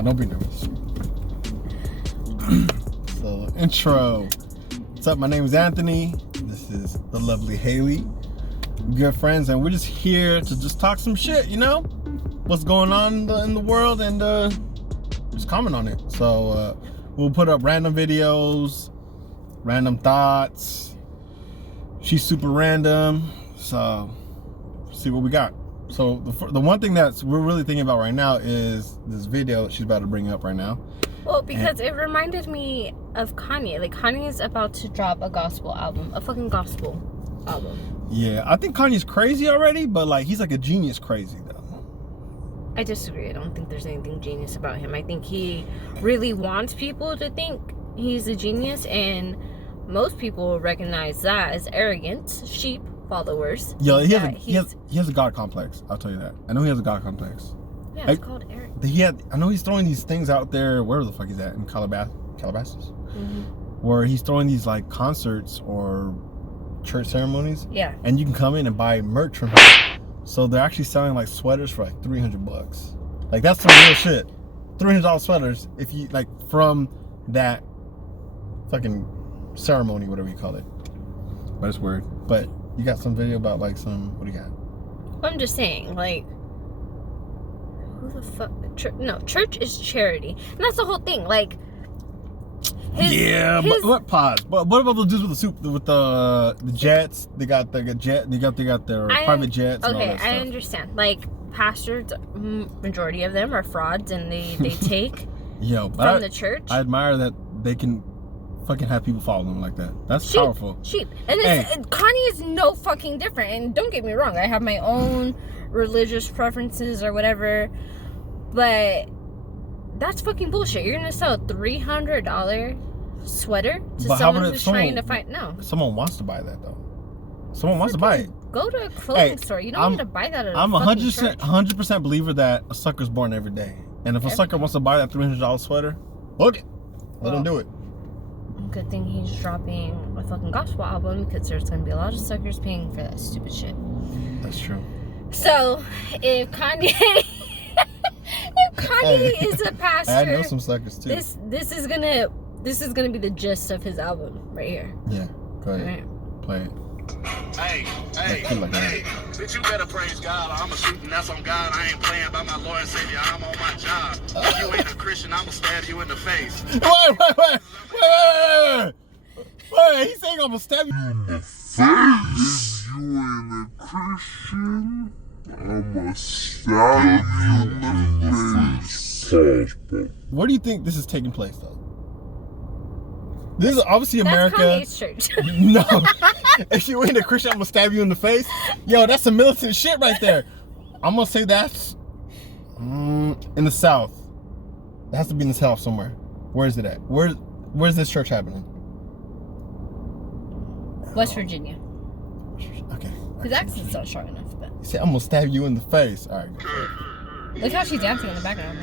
Nah, don't be nervous. So, intro. What's up? My name is Anthony. This is the lovely Haley. Good friends, and we're just here to just talk some shit, you know? What's going on in the world, and just comment on it. So, we'll put up random videos, random thoughts. She's super random, so see what we got. So the one thing that we're really thinking about right now is this video that she's about to bring up right now. Well, because it reminded me of Kanye. Like, Kanye is about to drop a gospel album, a fucking gospel album. Yeah, I think Kanye's crazy already, but like he's like a genius crazy though. I disagree. I don't think there's anything genius about him. I think he really wants people to think he's a genius, and most people recognize that as arrogance, sheep followers. Yeah, he has a God complex. I'll tell you that. I know he has a God complex. Yeah, it's called arrogance. I know he's throwing these things out there, wherever the fuck he's at, in Calabasas, Mm-hmm. where he's throwing these like concerts or church ceremonies. Yeah. And you can come in and buy merch from him. So they're actually selling like sweaters for like $300. Like that's some real shit. $300 sweaters if you like from that fucking ceremony, whatever you call it. But it's weird. But you got some video about like some, what do you got? I'm just saying, like, who the fuck? Church is charity, and that's the whole thing. Like, but what pause? But what about the dudes with the jets? They got their private jets. And all that stuff. I understand. Like, pastors, majority of them are frauds, and they take from the church. I admire that they can fucking have people follow them like that. That's powerful. Sheep. And Kanye is no fucking different. And don't get me wrong, I have my own religious preferences or whatever, but that's fucking bullshit. You're gonna sell a $300 sweater to someone who's trying to find someone wants to buy that though. Someone wants to buy it. Go to a clothing store. You don't need to buy that at I'm a fucking church. 100% believer that a sucker's born every day. And if a sucker wants to buy that $300 sweater, book it. Let him do it. Good thing he's dropping a fucking gospel album, because there's gonna be a lot of suckers paying for that stupid shit. That's true. So if Kanye is a pastor, I know some suckers too. This is gonna be the gist of his album right here. Yeah, go ahead. Right. Play it. Hey, bitch, you better praise God. I'm a shooting, that's on God. I ain't playing by my Lord and Savior. I'm on my job. If you ain't a Christian, I'ma stab you in the face. Wait, he's saying I'm gonna stab you in the face. If you ain't a Christian, I'ma stab you in the face. Where do you think this is taking place though? This is obviously America. That's Kanye's church. No. If you ain't a Christian, I'm gonna stab you in the face. Yo, that's some militant shit right there. I'm gonna say that's in the South. It has to be in the South somewhere. Where is it at? Where's this church happening? West Virginia. Okay. His accent's not sharp enough, but. He said, I'm gonna stab you in the face. All right. Look how she's dancing in the background.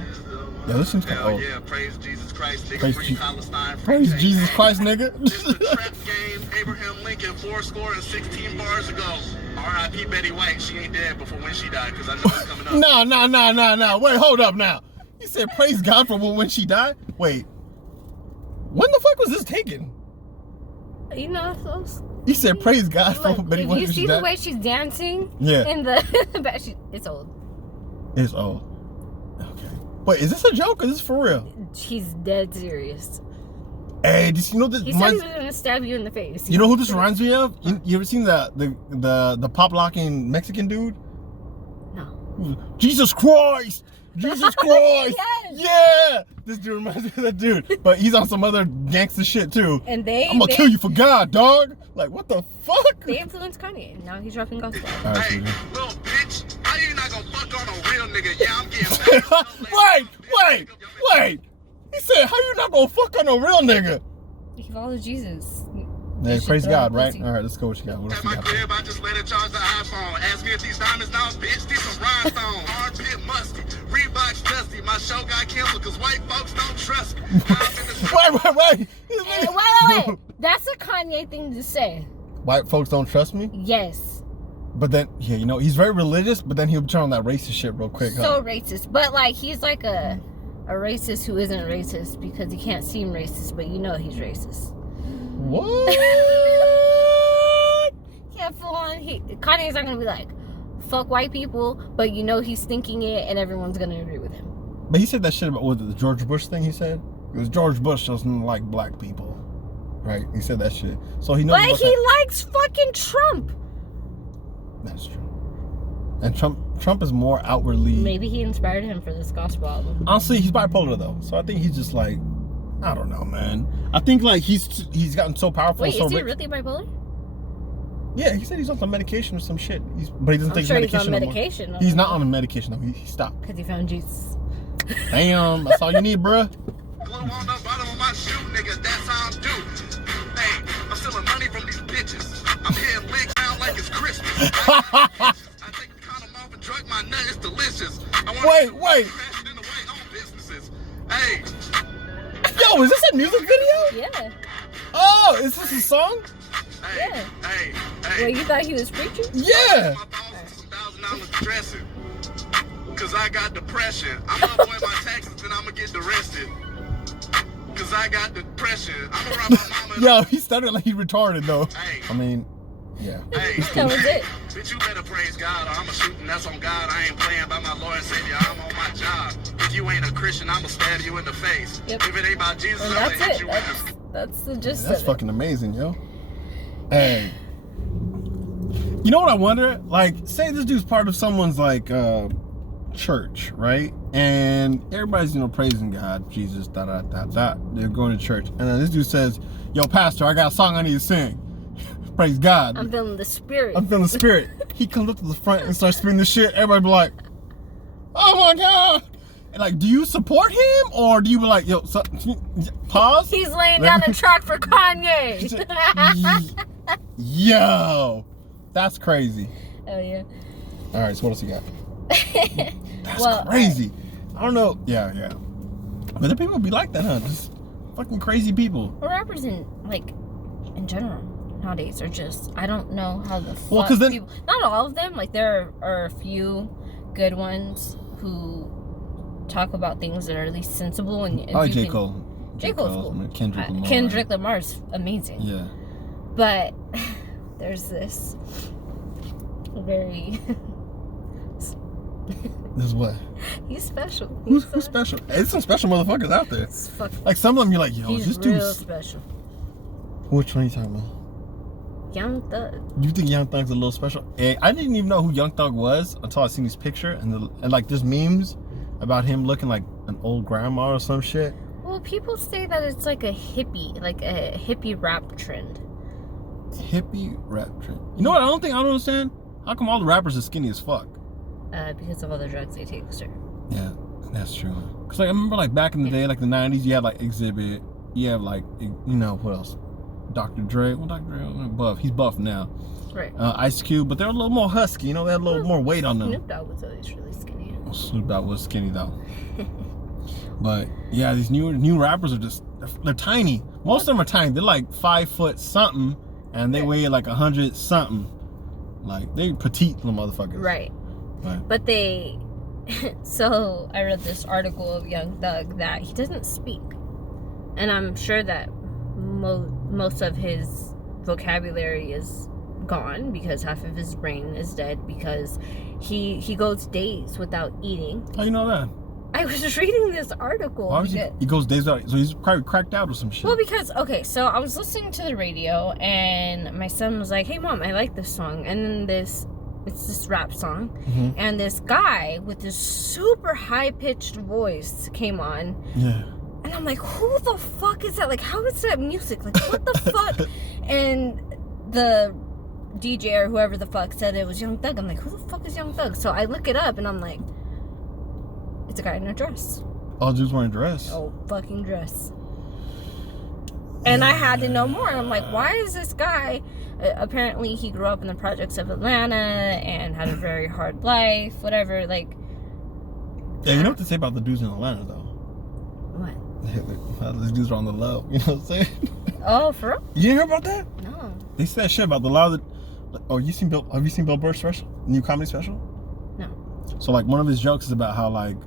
Yeah, this seems kind of old. Yeah, praise Jesus Christ, nigga. Free Palestine. Praise Jesus Christ, nigga. This is a trap game. Abraham Lincoln 416 bars ago. R.I.P. Betty White. She ain't dead before when she died, because I know it's coming up. No. Wait, hold up now. You said praise God for when she died? Wait. When the fuck was this taken? You know, those. You said praise God for Betty White. You see the way she's dancing? Yeah. In the back, it's old. It's old. Okay. Wait, is this a joke or is this for real? He's dead serious. Hey, you know this? He said he was gonna stab you in the face. You know who this reminds me of? You ever seen the pop locking Mexican dude? No. Jesus Christ! Jesus Christ! Yes. Yeah! This dude reminds me of that dude. But he's on some other gangster shit too. And I'm gonna kill you for God, dog! Like, what the fuck? They influenced Kanye, and now he's dropping gospel. Right, hey, little bitch, how you not gonna fuck on a real nigga? Yeah, I'm getting paid. Wait! He said, how you not gonna fuck on a real nigga? He follows Jesus. Yeah, praise God, right? Alright, let's go what you got. What else At you my got? crib, I just let it charge the iPhone. Ask me if these diamonds now, bitch, these some rhinestones. Armpit musty, Reeboks dusty. My show got canceled because white folks don't trust me. Wait. Wait. That's a Kanye thing to say. White folks don't trust me? Yes. But then, yeah, you know, he's very religious, but then he'll turn on that racist shit real quick. So racist. But, like, he's like a a racist who isn't racist because he can't seem racist, but you know he's racist. What? Yeah, full on. Kanye's not gonna be like, fuck white people, but you know he's thinking it, and everyone's gonna agree with him. But he said that shit about the George Bush thing. He said because George Bush doesn't like black people, right? He said that shit. So he knows. But he likes fucking Trump. That's true. And Trump is more outwardly. Maybe he inspired him for this gospel album. Honestly, he's bipolar though, so I think he's just like, I don't know, man. I think like he's gotten so powerful. Wait, so is he rich. really bipolar? Yeah, he said he's on some medication or some shit. But he doesn't take sure medication. He's on medication. He's not on medication though. He stopped. Because he found Jesus. Damn, that's all you need, bruh. Glue on the bottom of my shoe, nigga, that's how I'm due. Hey, I'm stealing money from these bitches. I'm getting licked down like it's Christmas. I take the condom off and drug my nut, it's delicious. Wait. Crash it in the way on businesses. Hey. Yo, is this a music video? Yeah. Oh, is this a song? Hey, Yeah. hey. Well, you thought he was preaching? Yeah. My $1,000 dressing. Cause I got depression. I'm gonna avoid my taxes and I'm gonna get arrested. Cause I got depression. I'm gonna rob my mama. Yo, he started like he retarded though. Hey. I mean, yeah. Hey, That was it. Bitch, you better praise God or I'ma shoot and that's on God. I ain't playing by my Lord and Savior. I'm on my job. If you ain't a Christian, I'ma stab you in the face. Yep. If it ain't about Jesus, And I'ma that's hit it. you with it. That's the gist That's of fucking amazing, yo. Hey. You know what I wonder? Like, say this dude's part of someone's like church, right? And everybody's, praising God, Jesus, They're going to church. And then this dude says, yo, pastor, I got a song I need to sing. Praise God. I'm feeling the spirit. I'm feeling the spirit. He comes up to the front and starts spinning the shit. Everybody be like, oh my God. And like, do you support him? Or do you be like, yo, pause? He's laying down a track for Kanye. Yo, that's crazy. Oh, yeah. All right, so what else you got? That's Well, crazy. I don't know. Yeah. But the people be like that, huh? Just fucking crazy people. Well, rappers in general nowadays are just, I don't know how the fuck. Well, 'cause then- people, not all of them, like there are a few good ones who talk about things that are at least sensible and I like J. Cole. J. Cole's cool. Kendrick Lamar. Kendrick Lamar's amazing. Yeah. But there's this very This is what? he's special. Who's special? Hey, there's some special motherfuckers out there. It's fucking, Like some of them, you're like, yo, he's this real dude's. special. Which one are you talking about? Young Thug. You think Young Thug's a little special? Hey, I didn't even know who Young Thug was until I seen his picture and like there's memes about him looking like an old grandma or some shit. Well, people say that it's like a hippie rap trend. Hippie rap trend. You know what? I don't understand. How come all the rappers are skinny as fuck? Because of all the drugs they take, sir. Yeah, that's true. Cause like I remember like back in the day, like the '90s, you had like Exhibit. You have like what else? Dr. Dre. Well, Dr. Dre buff. He's buff now. Right. Ice Cube, but they're a little more husky. They had a little more weight on them. Snoop Dogg was always really skinny. Well, Snoop Dogg was skinny though. But yeah, these new rappers are they're tiny. Most of them are tiny. They're like 5 foot something, and they weigh like 100 something. Like they petite little motherfuckers. Right. But they. So I read this article of Young Thug that he doesn't speak, and I'm sure that most of his vocabulary is gone because half of his brain is dead because he goes days without eating. How you know that? I was reading this article. Why was he goes days without, so he's probably cracked out or some shit. Well, because, okay, so I was listening to the radio and my son was like, hey mom, I like this song. And then it's this rap song. Mm-hmm. And this guy with this super high-pitched voice came on. Yeah. And I'm like, who the fuck is that? Like, how is that music? Like, what the fuck? And the DJ or whoever the fuck said it was Young Thug. I'm like, who the fuck is Young Thug? So I look it up and I'm like, it's a guy in a dress. Oh, dude's wearing a dress. Oh, fucking dress. And I had to know more. I'm like, why is this guy... apparently he grew up in the projects of Atlanta and had a very hard life, whatever, like... Yeah, you know what to say about the dudes in Atlanta, though? What? These dudes are on the low, you know what I'm saying? Oh, for real? You didn't hear about that? No. They said that shit about the lot of the... Oh, have you seen Bill Burr's special? New comedy special? No. So, like, one of his jokes is about how, like,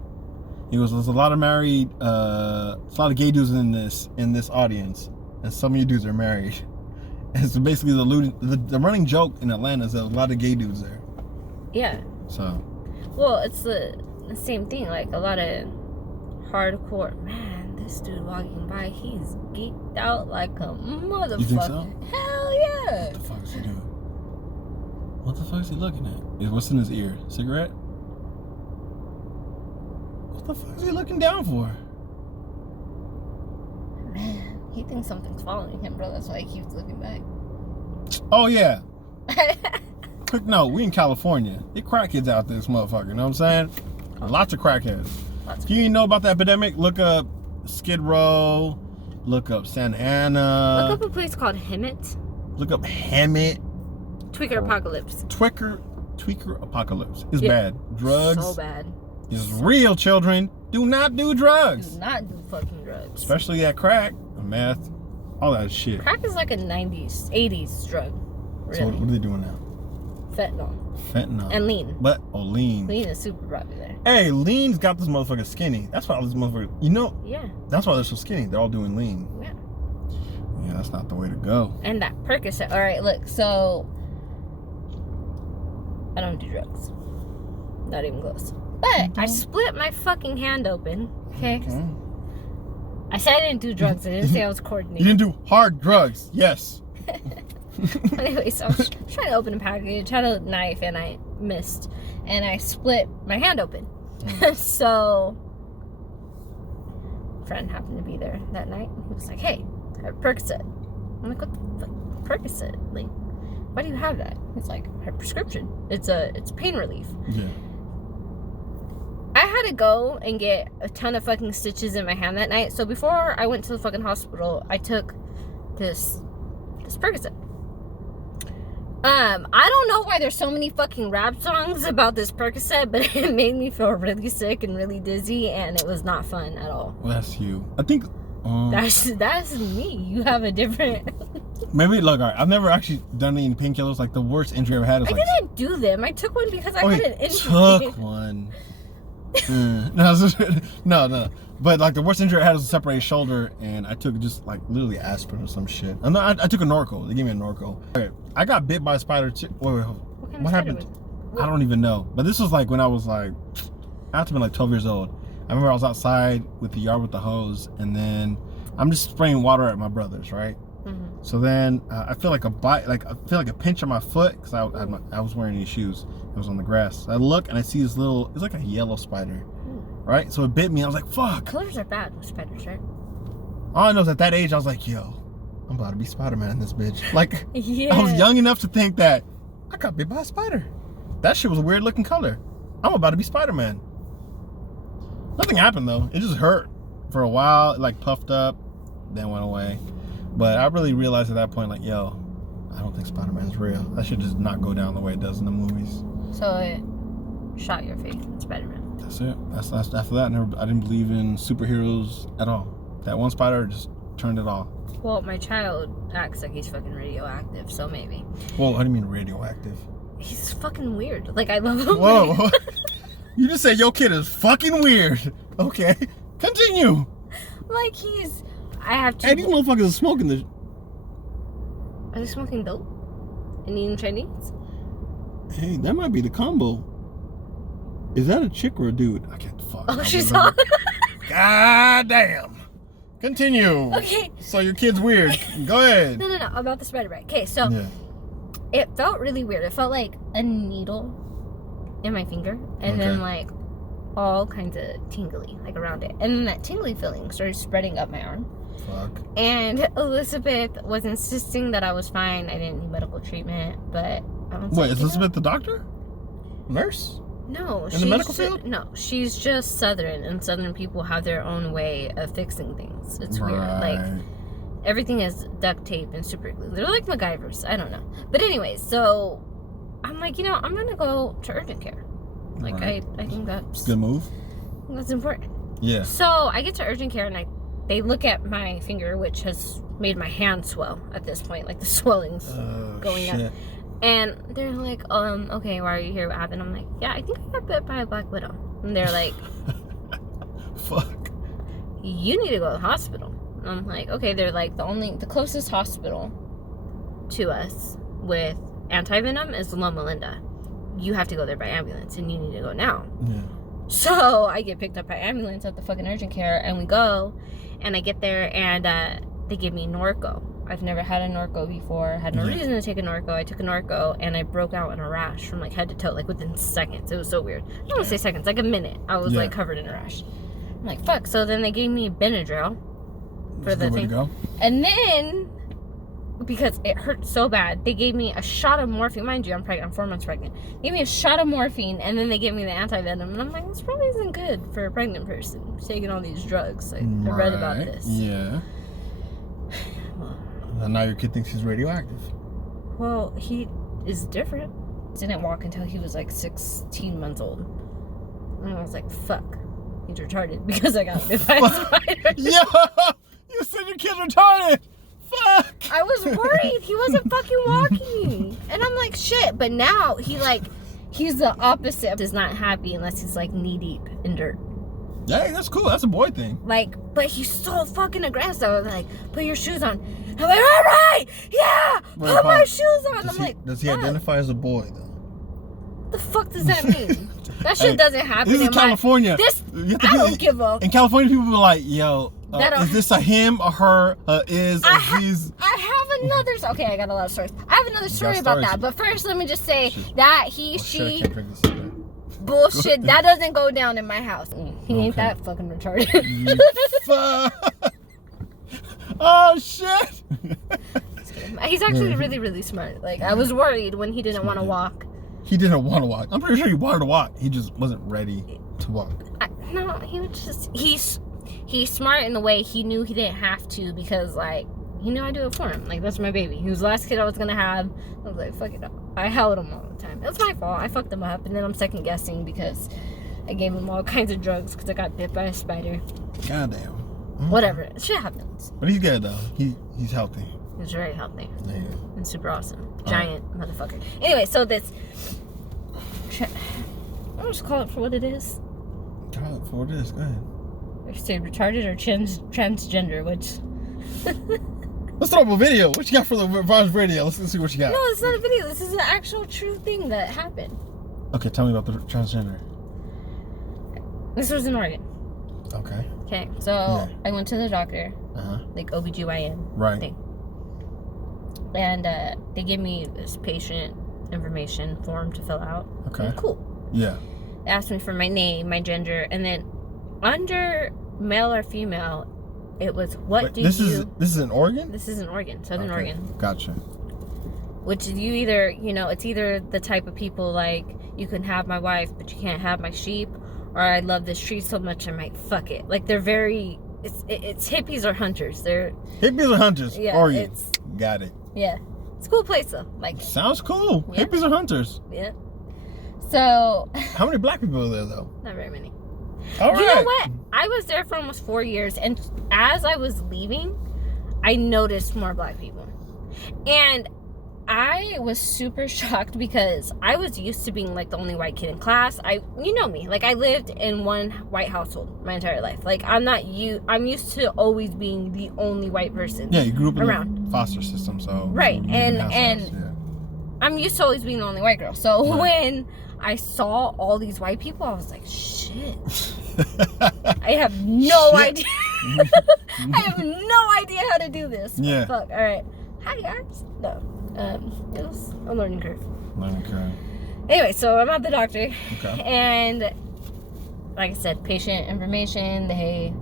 there's a lot of married, there's a lot of gay dudes in this audience, and some of you dudes are married. And so basically the running joke in Atlanta is that a lot of gay dudes there. Yeah. So. Well, it's the same thing. Like a lot of hardcore. Man, this dude walking by, he's geeked out like a motherfucker. You think so? Hell yeah. What the fuck is he doing? What the fuck is he looking at? What's in his ear? Cigarette? What the fuck is he looking down for? Man, he thinks something's following him, bro. That's why he keeps looking back. Oh yeah. Quick note, we in California. There crackheads out there, this motherfucker, you know what I'm saying? Lots of crackheads. If you didn't know about the epidemic, look up Skid Row, look up Santa Ana. Look up a place called Hemet. Look up Hemet. Tweaker Apocalypse. Tweaker Apocalypse. It's bad. Drugs. So bad. Is real, children. Do not do drugs. Do not do fucking drugs. Especially that crack, meth, all that shit. Crack is like a 90s, 80s drug. Really. So what are they doing now? Fentanyl. And lean. Lean. Lean is super popular. Hey, lean's got this motherfucker skinny. That's why all these motherfuckers, Yeah. That's why they're so skinny. They're all doing lean. Yeah. Yeah, that's not the way to go. And that Percocet. All right, look. So I don't do drugs. Not even close. But I split my fucking hand open. Okay. I said I didn't do drugs. I didn't say I was coordinating. You didn't do hard drugs. Yes. Anyway, so I was trying to open a package, had a knife, and I missed. And I split my hand open. So, a friend happened to be there that night. He was like, hey, I have Percocet. I'm like, what the fuck? Percocet? Like, why do you have that? It's like, I have prescription. It's pain relief. Yeah. I had to go and get a ton of fucking stitches in my hand that night. So before I went to the fucking hospital, I took this Percocet. I don't know why there's so many fucking rap songs about this Percocet, but it made me feel really sick and really dizzy, and it was not fun at all. Well, that's you. I think that's me. You have a different. Maybe look. All right, I've never actually done any painkillers. Like the worst injury I ever had is I didn't do them. I took one because I had an injury. Took one. No. But like the worst injury I had was a separated shoulder, and I took just like literally aspirin or some shit. I took a Norco. They gave me a Norco. Okay, I got bit by a spider too. Wait, what happened? I don't even know. But this was like when I was like, I have to be like 12 years old. I remember I was outside with the yard with the hose, and then I'm just spraying water at my brothers, right? Mm-hmm. So then I feel like a bite, like I feel like a pinch on my foot because I was wearing these shoes. It was on the grass. So I look and I see this little, it's like a yellow spider, right? So it bit me. I was like, fuck. Colors are bad with spiders, right? All I know is at that age, I was like, yo, I'm about to be Spider-Man in this bitch. Like, yeah. I was young enough to think that I got bit by a spider. That shit was a weird looking color. I'm about to be Spider-Man. Nothing happened though. It just hurt for a while. It like puffed up, then went away. But I really realized at that point, like, yo, I don't think Spider-Man's real. That should just not go down the way it does in the movies. So it shot your faith in Spider-Man. That's it. That's after that. I didn't believe in superheroes at all. That one spider just turned it off. Well, my child acts like he's fucking radioactive, so maybe. Well, how do you mean radioactive? He's fucking weird. Like, I love him. Whoa. You just said your kid is fucking weird. Okay. Continue. Like, I have two. Hey, these motherfuckers are smoking this. Are they smoking dope? And eating Chinese? Hey, that might be the combo. Is that a chick or a dude? I can't fuck. Oh, she's on. God damn. Continue. Okay. So your kid's weird. Go ahead. No. About the spider bite. Okay, so it felt really weird. It felt like a needle in my finger, and then like all kinds of tingly, like around it. And then that tingly feeling started spreading up my arm. Fuck. And Elizabeth was insisting that I was fine. I didn't need medical treatment, but I was Wait, is Elizabeth the doctor? Nurse? No, in the medical field? No, she's just Southern, and Southern people have their own way of fixing things. It's weird. Like, everything is duct tape and super glue. They're like MacGyvers. I don't know. But anyways, so I'm like, I'm gonna go to urgent care. Like, I think that's good move. That's important. Yeah. So I get to urgent care, and they look at my finger, which has made my hand swell at this point. Like, the swelling's going up. And they're like, okay, why are you here? What happened? I'm like, yeah, I think I got bit by a black widow. And they're like, fuck? You need to go to the hospital. And I'm like, okay, they're like, the closest hospital to us with anti-venom is Loma Linda. You have to go there by ambulance, and you need to go now. Yeah. So I get picked up by ambulance at the fucking urgent care, and we go, and I get there, and they give me Norco. I've never had a Norco before. Had no reason to take a Norco. I took a Norco, and I broke out in a rash from like head to toe, like within seconds. It was so weird. I don't want to say seconds, like a minute. I was like covered in a rash. I'm like, fuck. So then they gave me Benadryl for the thing. Go. And then, because it hurt so bad, they gave me a shot of morphine. Mind you, I'm pregnant. I'm 4 months pregnant. They gave me a shot of morphine, and then they gave me the anti-venom. And I'm like, this probably isn't good for a pregnant person, taking all these drugs. Like, I read about this. Yeah. And now your kid thinks he's radioactive. Well, he is different. Didn't walk until he was like 16 months old. And I was like, fuck. He's retarded because I got bit by a spider. Yo! You said your kid's retarded! Fuck! I was worried. He wasn't fucking walking. And I'm like, shit. But now he's the opposite. He's not happy unless he's like knee deep in dirt. Yeah, that's cool. That's a boy thing. Like, but he's so fucking aggressive. I'm like, put your shoes on. I'm like, all right, yeah, put my shoes on. I'm like, does he identify as a boy though? The fuck does that mean? That shit doesn't happen. This is California. I don't give a. In California, people be like, yo, is this a him, a her, he's? I have another. Okay, I got a lot of stories. I have another story about that. But first, let me just say that she. Bullshit. That doesn't go down in my house. He ain't that fucking retarded. Oh shit. He's actually really, really smart. Like, I was worried when he didn't want to walk. He didn't want to walk. I'm pretty sure he wanted to walk. He just wasn't ready to walk. No, he was just. He's smart in the way he knew he didn't have to, because like he knew I do it for him. Like, that's my baby. He was the last kid I was gonna have. I was like, fuck it up. I held him all the time. It's my fault. I fucked him up, and then I'm second guessing because I gave him all kinds of drugs because I got bit by a spider. Goddamn. Mm-hmm. Whatever. Shit happens. But he's good though. He's healthy. He's very healthy. Yeah. And super awesome. Giant motherfucker. Anyway, so this. I'll just call it for what it is. Call it for what it is. Go ahead. I say retarded or transgender, which. Let's throw up a video. What you got for the revised radio? Let's see what you got. No, it's not a video. This is an actual true thing that happened. Okay, tell me about the transgender. This was in Oregon. Okay. Okay, so I went to the doctor, like OBGYN thing. And they gave me this patient information form to fill out. Okay. And cool. Yeah. They asked me for my name, my gender, and then under male or female, it was This is in Oregon? This is in Oregon, Southern Oregon. Gotcha. Which you either, it's either the type of people like, you can have my wife, but you can't have my sheep, or I love this tree so much I might fuck it. Like, they're very, it's hippies or hunters. They're hippies or hunters. Yeah, Oregon. Got it. Yeah, it's a cool place though. Like, sounds cool. Yeah. Hippies or hunters. Yeah. So. How many black people are there though? Not very many. All right. You know what? I was there for almost 4 years, and as I was leaving, I noticed more black people. And I was super shocked because I was used to being like the only white kid in class. You know me, like I lived in one white household my entire life. Like I'm used to always being the only white person. Yeah, you grew up in around the foster system, so right. And I'm used to always being the only white girl. So when I saw all these white people, I was like, shit. I have no idea. I have no idea how to do this. Yeah. Fuck. All right. Hi guys. No. It was a learning curve. Anyway, so I'm at the doctor. Okay. And like I said, patient information. They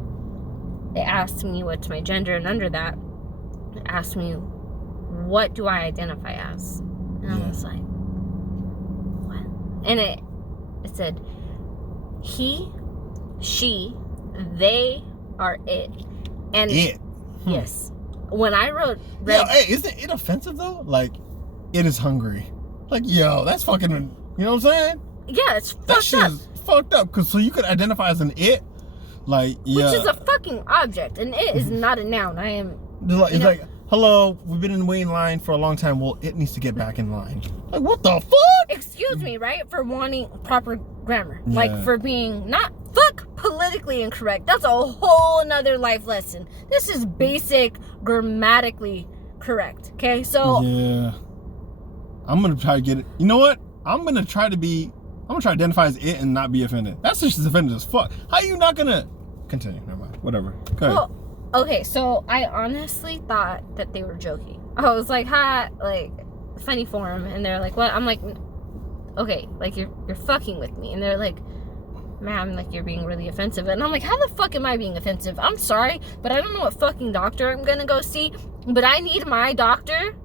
asked me what's my gender, and under that, they asked me what do I identify as, and I was like, what? And it said he, she, they are it, and it. Yes. When I read, hey, isn't it offensive though? Like, it is hungry. Like, yo, that's fucking. You know what I'm saying? Yeah, it's fucked up. That shit is fucked up. Cause so you could identify as an it, like, yeah. Which is a fucking object, and it is not a noun. I am. It's like, hello, we've been in waiting line for a long time. Well, it needs to get back in line. Like, what the fuck? Excuse me, right? For wanting proper grammar, like for being not Fuck politically incorrect. That's a whole nother life lesson. This is basic grammatically correct. Okay, so yeah, I'm gonna try to get it. You know what? I'm gonna try to identify as it and not be offended. That's just offended as fuck. How are you not gonna continue? Never mind. Whatever. Go ahead. well, okay, so I honestly thought that they were joking. I was like, ha, like funny form, and they're like, what? I'm like, okay, like you're fucking with me, and they're like, ma'am, like you're being really offensive, and I'm like, how the fuck am I being offensive? I'm sorry, but I don't know what fucking doctor I'm gonna go see, but I need my doctor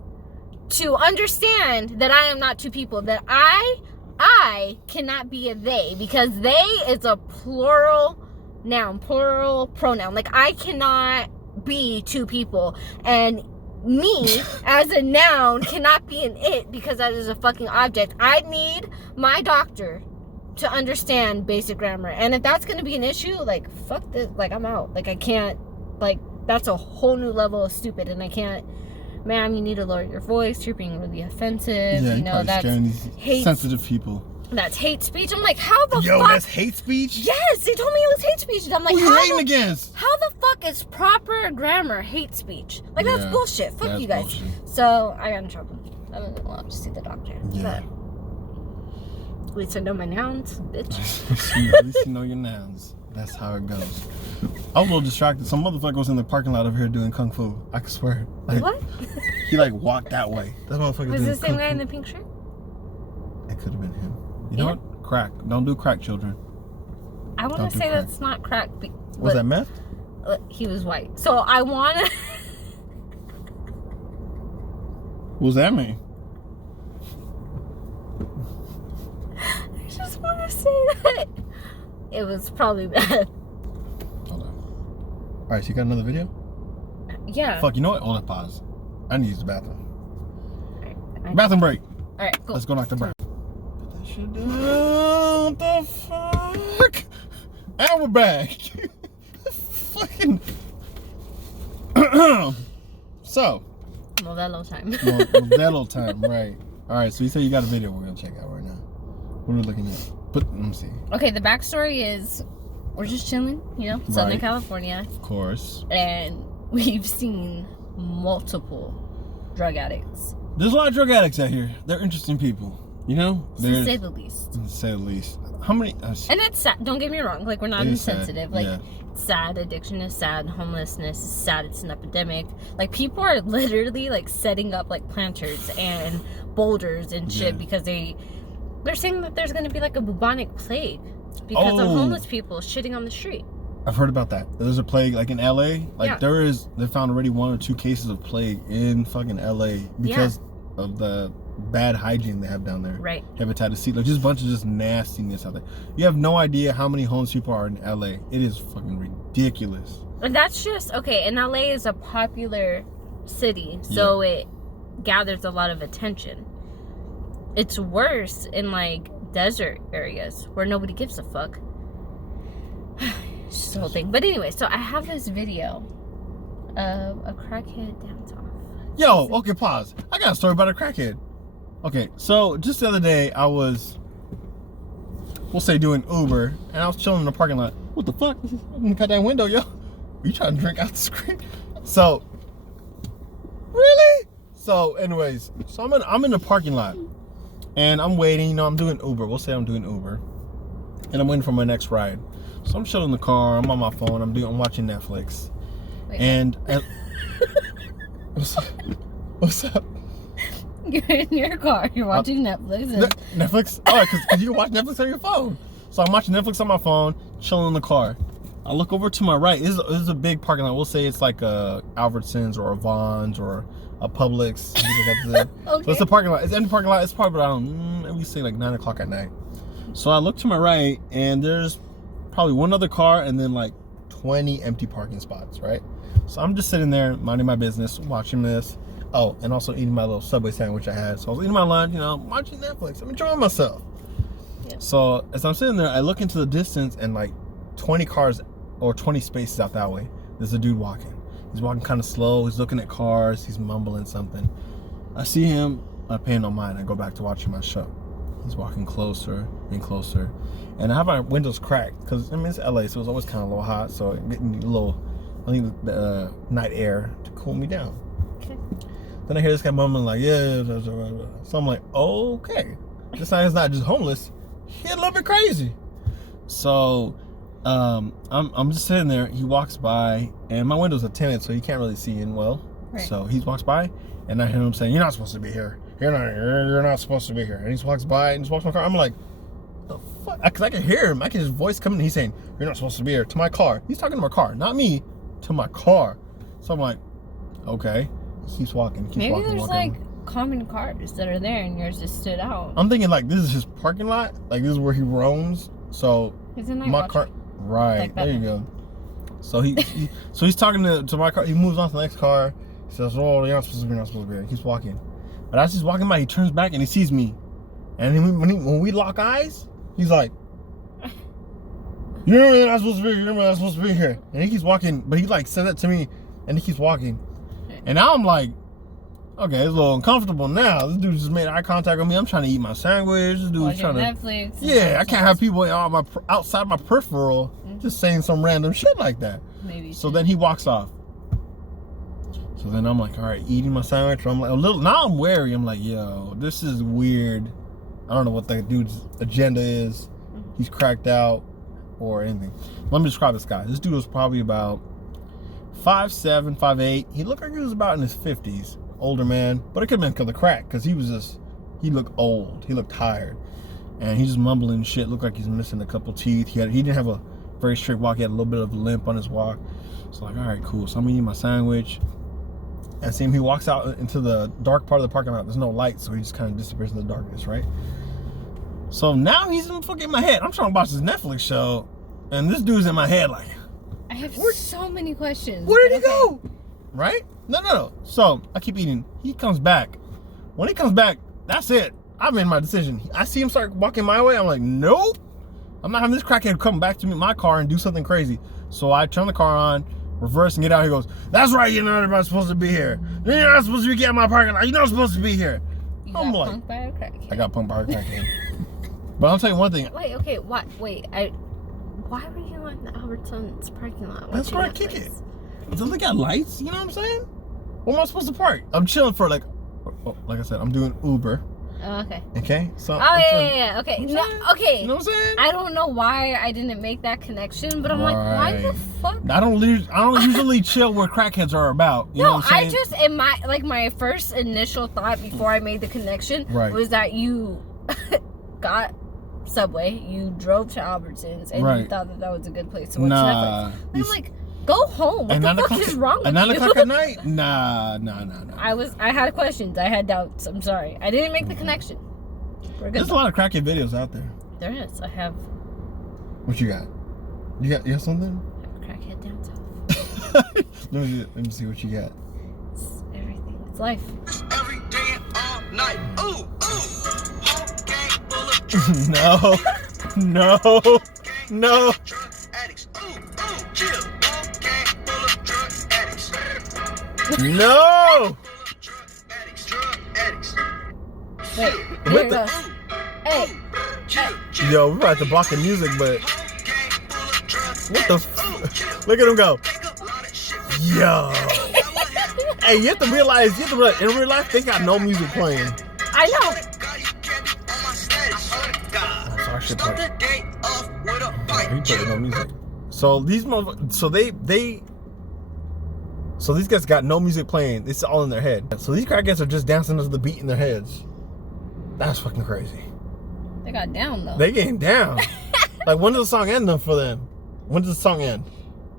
to understand that I am not two people, that I cannot be a they, because they is a plural noun, plural pronoun. Like, I cannot be two people, and me as a noun cannot be an it, because that is a fucking object. I need my doctor to understand basic grammar, and if that's gonna be an issue, like, fuck this, like, I'm out. Like, I can't, like, that's a whole new level of stupid, and I can't. Ma'am, you need to lower your voice, you're being really offensive. Yeah, you know, that's hate, sensitive people. That's hate speech. I'm like, how the fuck? Yo, that's hate speech? Yes, they told me it was hate speech. And I'm like, who are you hating against? How the fuck is proper grammar hate speech? Like, that's bullshit. Fuck that's you guys. Bullshit. So, I got in trouble. I wasn't allowed to see the doctor. Yeah. But at least I know my nouns, bitch. At least you know your nouns. That's how it goes. I was a little distracted. Some motherfucker was in the parking lot over here doing kung fu. I can swear. Like, What? He like walked that way. That motherfucker Was doing this the same kung guy fu. in the pink shirt? It could have been him. You know what? Crack. Don't do crack, children. I want Don't to do say crack. that's not crack. Was that meth? He was white. So I want to... What does that mean? I just want to say that it was probably bad. Hold on. Alright, so you got another video? Yeah. Fuck, you know what? Hold on, pause. I need to use the bathroom. Alright. Bathroom break. Alright, cool. Let's go knock the break. Put that shit down. What the fuck? And we're back. Fucking. So. Modelo time. Modelo time, right. Alright, so you say you got a video we're gonna check out right now. What are we looking at? Let me see. Okay, the backstory is we're just chilling, you know, Southern Right. California. Of course. And we've seen multiple drug addicts. There's a lot of drug addicts out here. They're interesting people. You know? To say the least. To say the least. How many? And it's sad. Don't get me wrong. Like, we're not It is sad, insensitive. Like, yeah. it's sad. Addiction is sad. Homelessness is sad. It's an epidemic. Like, people are literally, like, setting up, like, planters and boulders and shit because they're saying that there's going to be, like, a bubonic plague because of homeless people shitting on the street. I've heard about that. There's a plague, like, in LA. Like, they found already 1 or 2 cases of plague in fucking LA because of the bad hygiene they have down there. Right. Hepatitis C. Like, just a bunch of just nastiness out there. You have no idea how many homeless people are in LA. It is fucking ridiculous. And that's just, okay, and LA is a popular city, so it gathers a lot of attention. It's worse in, like, desert areas where nobody gives a fuck. It's just the whole thing. But anyway, so I have this video of a crackhead dance off. Yo, okay, pause. I got a story about a crackhead. Okay, so just the other day, I was, we'll say, doing Uber, and I was chilling in the parking lot. What the fuck? Cut that window, yo. Are you trying to drink out the screen? So, really? So, anyways, so I'm in the parking lot, and I'm waiting. You know, I'm doing Uber. We'll say I'm doing Uber, and I'm waiting for my next ride. So I'm chilling in the car. I'm on my phone. I'm watching Netflix, and what's up? You're in your car. You're watching Netflix. Netflix? Oh, because you can watch Netflix on your phone. So I'm watching Netflix on my phone, chilling in the car. I look over to my right. This is a big parking lot. We'll say it's like a Albertsons or a Vons or a Publix. Okay. So it's a parking lot. It's an empty parking lot. It's probably around, we say like 9 o'clock at night. So I look to my right, and there's probably one other car and then like 20 empty parking spots, right? So I'm just sitting there minding my business, watching this. Oh, and also eating my little Subway sandwich I had. So I was eating my lunch, you know, watching Netflix. I'm enjoying myself. Yeah. So as I'm sitting there, I look into the distance, and like 20 cars or 20 spaces out that way, there's a dude walking. He's walking kind of slow. He's looking at cars. He's mumbling something. I see him. I pay no mind. I go back to watching my show. He's walking closer and closer. And I have my windows cracked because, I mean, it's LA, so it's always kind of a little hot. So I'm getting a little, I need the night air to cool me down. Okay. Then I hear this guy mumbling like, yeah. So I'm like, okay. This guy's not just homeless. He's a little bit crazy. So I'm just sitting there. He walks by, and my windows are tinted, so you can't really see in well. Right. So he walks by, and I hear him saying, "You're not supposed to be here. You're not supposed to be here." And he walks by and just walks my car. I'm like, the fuck? Because I can hear him. I can hear his voice coming. He's saying, "You're not supposed to be here." To my car. He's talking to my car, not me. To my car. So I'm like, okay. He keeps walking. Maybe there's like common cars that are there, and yours just stood out. I'm thinking like this is his parking lot. Like this is where he roams. So my car. Right. Like there you go. So he's talking to my car. He moves on to the next car. He says, "Oh, you're not supposed to be. You're not supposed to be here." He keeps walking. But as he's walking by, he turns back and he sees me. And when we lock eyes, he's like, "You're not supposed to be here. You're not supposed to be here." And he keeps walking, but he like said that to me, and he keeps walking. And now I'm like, okay, it's a little uncomfortable now. This dude just made eye contact with me. I'm trying to eat my sandwich. This dude's trying to Netflix. Yeah, I can't have people outside my peripheral just saying some random shit like that. Maybe. So then he walks off. So then I'm like, all right, eating my sandwich. I'm like a little. Now I'm wary. I'm like, yo, this is weird. I don't know what that dude's agenda is. He's cracked out or anything. Let me describe this guy. This dude was probably about 5'7", 5'8". He looked like he was about in his 50s. Older man, but it could have been because of crack, because he looked old. He looked tired. And he's just mumbling shit. Looked like he's missing a couple teeth. He didn't have a very straight walk. He had a little bit of a limp on his walk. So like, all right, cool. So I'm eating my sandwich. I see him, he walks out into the dark part of the parking lot. There's no light, so he just kind of disappears in the darkness, right? So now he's in fucking my head. I'm trying to watch this Netflix show, and this dude's in my head like, I have so many questions. Where did he go? Right? No. So I keep eating. He comes back. When he comes back, that's it. I've made my decision. I see him start walking my way. I'm like, nope. I'm not having this crackhead come back to me, my car, and do something crazy. So I turn the car on, reverse, and get out. He goes, "That's right. You're not supposed to be here. You're not supposed to be getting my parking lot. You're not supposed to be here." I'm like, punked by a crackhead. I got punked by a crackhead. But I'll tell you one thing. Wait, okay, what? Wait, why were you in the Albertsons parking lot? That's where I kick it. Does it got lights? You know what I'm saying? Where am I supposed to park? I'm chilling for like I said, I'm doing Uber. Oh, okay. Okay. So. Yeah. Okay. No, okay. You know what I'm saying? I don't know why I didn't make that connection, but I'm like, why the fuck? I don't usually chill where crackheads are about. You know what I'm saying? I just in my first initial thought before I made the connection was that you got Subway, you drove to Albertsons, and you thought that was a good place to watch Netflix. And I'm like, go home. What the fuck is wrong with you? At 9 o'clock at night? Nah. I had questions. I had doubts. I'm sorry. I didn't make the connection. There's a lot of crackhead videos out there. There is. I have. What you got? You have something? I have Crackhead Dance Off. Let me see what you got. It's everything. It's life. Every day and all night. Ooh. Whole gang full of No. drug addicts. Ooh. Chill. Whole gang full of drug addicts. No. Drug addicts. Wait. What Here it the? goes. Hey. Yo, we're about to block the music, but what the? Look at him go. Yo. Hey, you have to realize, in real life, they got no music playing. I know. That's our shit part. He playing no music. So these so these guys got no music playing. It's all in their head. So these crackheads are just dancing to the beat in their heads. That's fucking crazy. They got down though. They getting down. Like, when does the song end for them? When does the song end?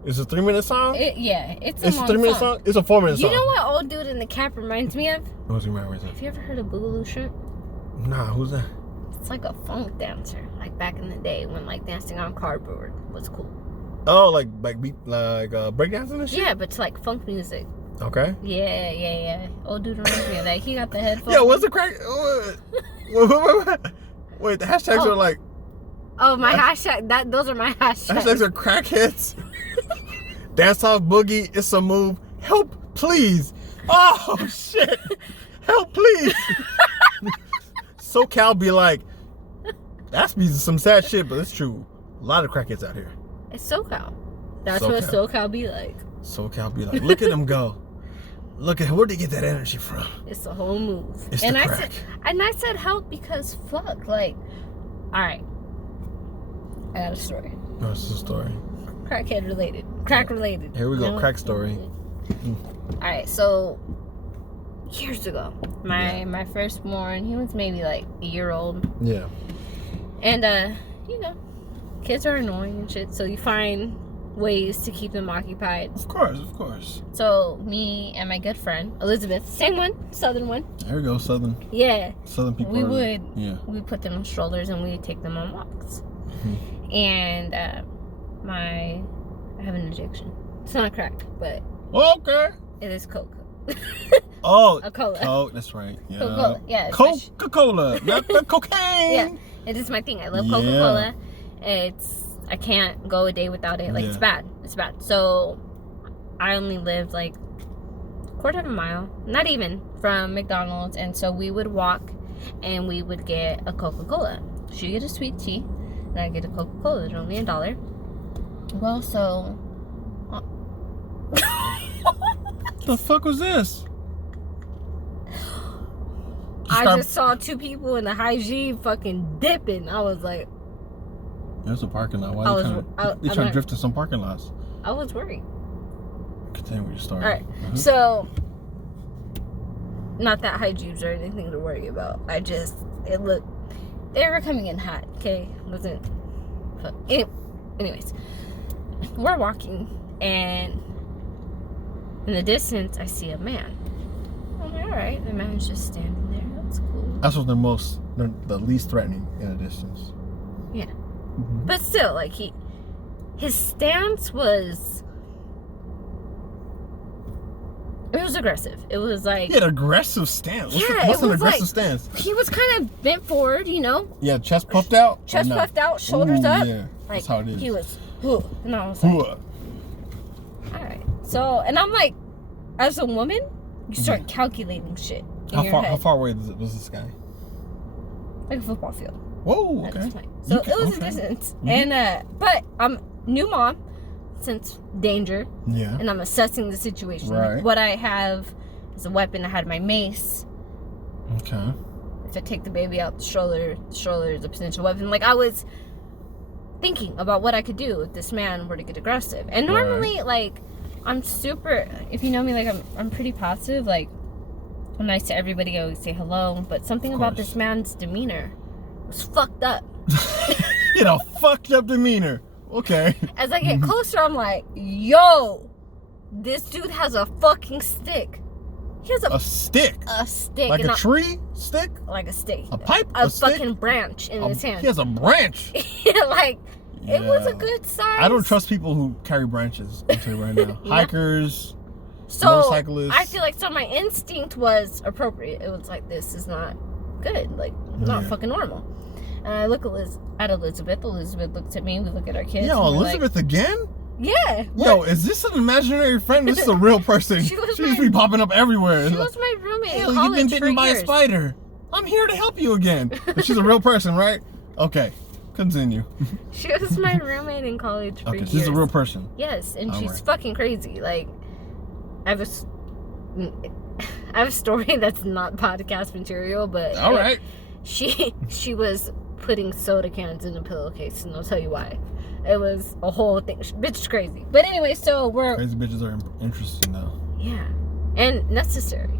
Is it a 3-minute song? It's a It's long 3-minute song? It's a 4-minute song. You know what old dude in the cap reminds me of? What's he reminds me of? Have you ever heard of Boogaloo Shrimp? Nah, who's that? It's like a funk dancer, like back in the day when like dancing on cardboard was cool. Oh, like breakdancing and shit? Yeah, but it's like funk music. Okay. Yeah. Old dude reminds me of that. He got the headphones. Yeah, what's the crack? Wait, the hashtags are like. Oh, my hashtag. Those are my hashtags. Hashtags are crackheads. Dance off boogie. It's a move. Help, please. Oh shit. Help, please. SoCal be like, That's be some sad shit, but it's true. A lot of crackheads out here. It's SoCal. That's what SoCal be like. SoCal be like, look at them go. Look at where'd they get that energy from? It's the whole move. It's and the I crack. said help because fuck, like, all right. I got a story. What's the story? Crackhead related. Crack related. Here we go. You know? Crack story. All right, so years ago, my firstborn, he was maybe like a year old. Yeah. And you know, kids are annoying and shit, so you find ways to keep them occupied. Of course. So me and my good friend Elizabeth, same one, southern one. There we go, southern. Yeah. Southern people. We put them on strollers and we take them on walks. Mm-hmm. And I have an addiction. It's not crack, but Okay. it is Coke. Oh, A cola. Coke, that's right. Yeah. Coca-Cola, yeah. Coca-Cola, not the cocaine. Yeah, it is my thing. I love Yeah. Coca-Cola. I can't go a day without it. Like, Yeah. it's bad. It's bad. So, I only lived, like, a quarter of a mile, not even, from McDonald's. And so, we would walk, and we would get a Coca-Cola. She'd get a sweet tea, and I'd get a Coca-Cola. They're only $1. Well, so... The fuck was this? I just saw two people in the high G fucking dipping. I was like... There's a parking lot. Why I are was- they I'm trying to not- drift in some parking lots? I was worried. Continue with your story. All right. Mhm. So, not that high Jeeps or anything to worry about. It looked, they were coming in hot, okay? Wasn't, anyways, we're walking, and in the distance, I see a man. I'm like, all right, the man's just standing there. That's cool. That's what they're the least threatening in a distance. Yeah. Mm-hmm. But still, like, his stance was, it was aggressive. It was like... He had an aggressive stance. Yeah, What's it an was aggressive like- stance? He was kind of bent forward, you know? Yeah, chest puffed out? Chest Or no? puffed out, shoulders Ooh, up. Yeah, Like, that's how it is. he was, and I was like, Hooah. alright. So, and I'm like, as a woman, you start calculating shit in your head. How far away was this guy? Like a football field. Whoa, At okay. this point. So it was a distance. And, but I'm new mom, since danger, Yeah. and I'm assessing the situation. Right. Like, what I have is a weapon. I had my mace. Okay. If I take the baby out the stroller is a potential weapon. Like, I was thinking about what I could do if this man were to get aggressive. And normally, like, I'm super, if you know me, like, I'm pretty positive. Like, I'm nice to everybody. I always say hello. But something about this man's demeanor was fucked up. You know, fucked up demeanor. Okay. As I get closer, I'm like, yo, this dude has a fucking stick. He has A stick. a stick. Like and a tree stick? like a stick. A pipe? A A stick? fucking branch in his hand. He has a branch. Like, it was a Yeah. good size. I don't trust people who carry branches. I'll tell you right now. Yeah. Hikers, So, motorcyclists. I feel like, so my instinct was appropriate. It was like, this is not good. Like, not Yeah. fucking normal. And I look at Elizabeth. Elizabeth looks at me. We look at our kids. Yo, and we're Elizabeth again? Like, yeah. Yo, is this an imaginary friend? This is a real person. She was She's my- be popping up everywhere. She was my roommate Hell, in you've college been for bitten by a years. spider. I'm here to help you again. But she's a real person, right? Okay, continue. She was my roommate in college for Okay, years. she's a real person. Yes, and she's Alright. fucking crazy. Like, I have a story that's not podcast material, but All right. she was putting soda cans in a pillowcase, and I'll tell you why. It was a whole thing. Bitch is crazy. But anyway, so we're Crazy bitches are interesting though. yeah, and necessary.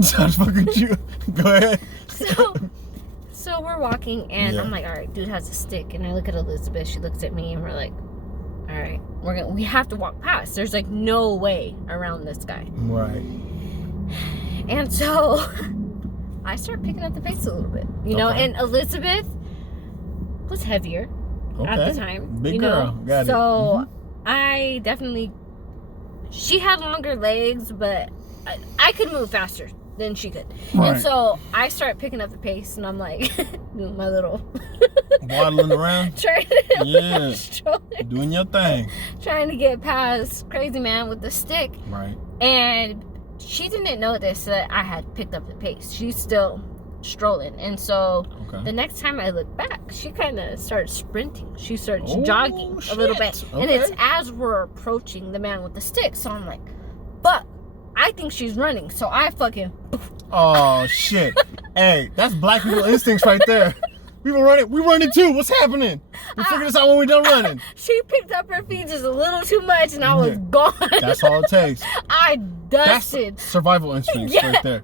Sounds fucking you. Go ahead. So we're walking, and Yeah. I'm like, all right, dude has a stick, and I look at Elizabeth. She looks at me, and we're like, all right, we have to walk past. There's like no way around this guy. Right. And so I start picking up the pace a little bit, you know. Okay. And Elizabeth was heavier at Okay. the time, Big you girl. know. Got it. So Mhm. I definitely, she had longer legs, but I could move faster than she could. Right. And so I start picking up the pace, and I'm like doing my little Waddling around. trying to Yeah. stroller, Doing your thing. trying to get past crazy man with the stick. Right. And she didn't notice that I had picked up the pace. She's still strolling. And so Okay. the next time I look back, she kind of starts sprinting. She starts Oh, jogging a little bit. shit. And it's as we're approaching the man with the stick. So I'm like, fuck, I think she's running. So I fucking... Oh, shit. Hey, that's black people instincts right there. We running too. What's happening? We figure this out when we're done running. She picked up her feet just a little too much and I was gone. That's all it takes. I That's dusted. survival instincts right there.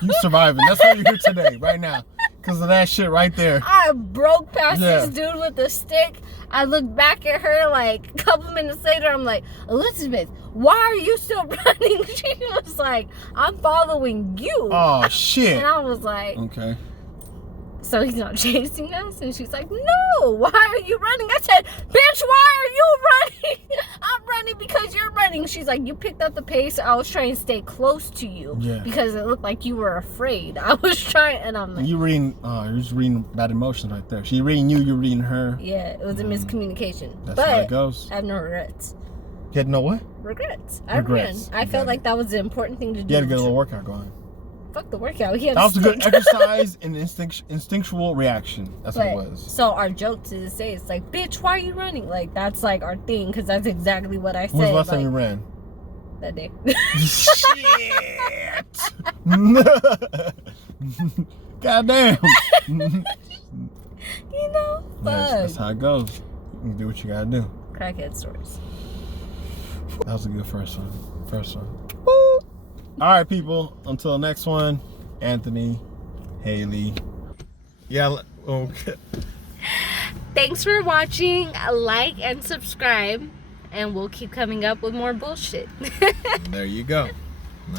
You surviving. That's why you're here today, right now. Because of that shit right there. I broke past Yeah. this dude with the stick. I looked back at her like a couple minutes later. I'm like, Elizabeth, why are you still running? She was like, I'm following you. Oh, shit. And I was like, Okay. so he's not chasing us? And she's like, no, why are you running? I said, bitch, why are you running? I'm running because you're running. She's like, you picked up the pace. I was trying to stay close to you because it looked like you were afraid. I was trying, and I'm like, you're just reading bad emotions right there. She's reading you, you're reading her. yeah, it was a miscommunication. That's but how it goes. I have no regrets. You had to know what? Regrets. Regrets. I ran. I felt like that was the important thing to do. You had to get a little workout going. Fuck the workout. He had That was a good stick. exercise and instinctual reaction. That's what it was. So our joke to this day is like, bitch, why are you running? Like, that's like our thing, because that's exactly what I said. When was the last time you like, ran? that day. Shit! Goddamn! You know? That's Fuck. how it goes. You can do what you gotta do. Crackhead stories. That was a good first one. Woo! All right, people. Until the next one, Anthony, Haley. Yeah. Okay. Thanks for watching. Like and subscribe, and we'll keep coming up with more bullshit. There you go.